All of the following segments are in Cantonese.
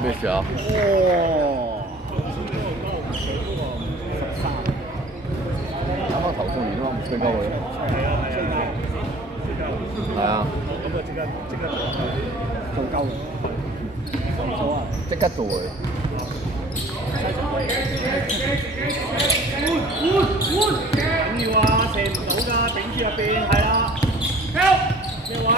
咩事啊？啱啱投中完咯，唔吹鳩佢。係啊。咁就即刻做鳩佢。做啊！即刻做佢。緊要啊！射唔到㗎，頂住入邊，係啦。咩位？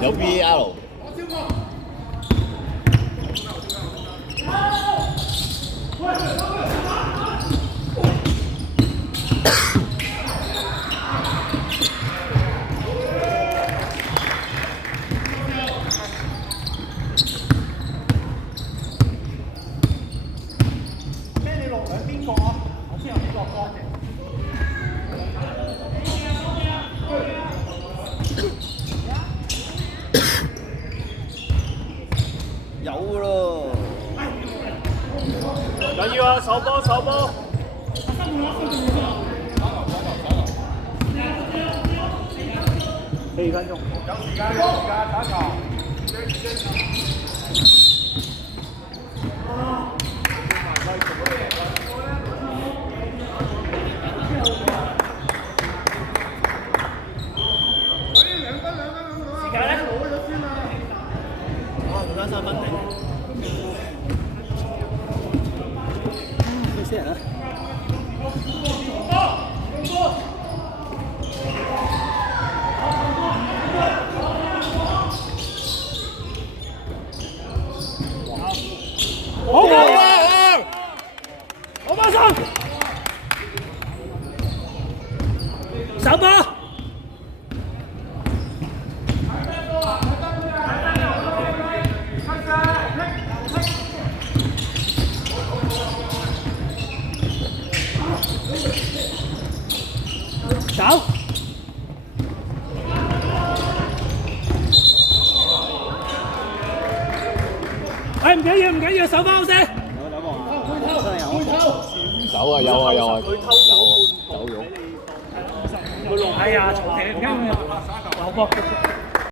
有 VAR。咩你落兩邊角啊？我先有邊個乾淨。有咯。緊要啊！手波手波。4分鐘。有時間打球。時間咧？仲爭3分頂。咩先啊？好啊！好馬上！手波！走！唔緊要，手包先。有啊有啊有啊，有用。哎呀，嘈嘅，唔緊要，手波。